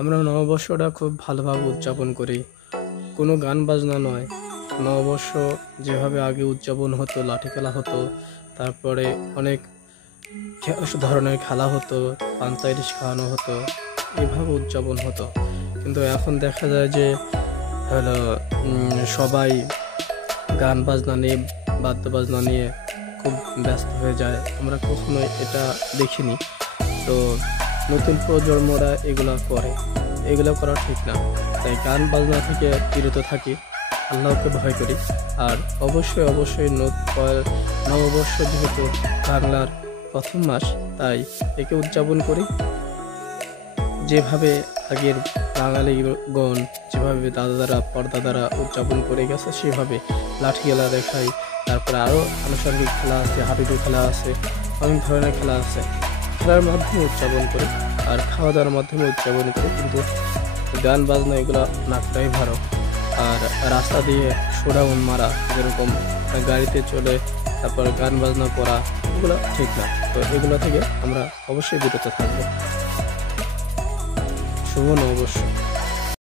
আমরা নববর্ষটা খুব ভালোভাবে উদযাপন করি। কোনো গান বাজনা নয়। নববর্ষ যেভাবে আগে উদযাপন হতো, লাঠি খেলা হতো, তারপরে অনেক ধরনের খেলা হতো, পান্তা ইলিশ খাওয়ানো হতো, এভাবে উদযাপন হতো। কিন্তু এখন দেখা যায় যে হলো সবাই গান বাজনা নিয়ে, বাদ্য বাজনা নিয়ে খুব ব্যস্ত হয়ে যায়। আমরা কখনোই এটা দেখিনি। তো নতুন প্রজন্মরা এগুলা করে, এগুলো করা ঠিক না। তাই গান বাজনা থেকে বিরত থাকি, আল্লাহকে ভয় করি। আর অবশ্যই নববর্ষ যেহেতু বাংলার প্রথম মাস, তাই একে উদযাপন করি যেভাবে আগের বাঙালিগণ যেভাবে দাদা পরদাদারা উদযাপন করে গেছে, সেভাবে লাঠি খেলা দেখাই। তারপরে আরও আনুষঙ্গিক খেলা আছে, হাডুডু খেলা আছে, অনেক ধরনের খেলা আছে। খেলার মাধ্যমে উদযাপন করি আর খাওয়া দাওয়ার মাধ্যমে উদযাপন করি, কিন্তু গান বাজনা এগুলো না করাই ভালো। আর রাস্তা দিয়ে শোডাউন মারা, যেরকম গাড়িতে চলে তারপর গান বাজনা করা, এগুলো ঠিক না। তো এগুলো থেকে আমরা অবশ্যই বিরত থাকবো। শুভ নববর্ষ।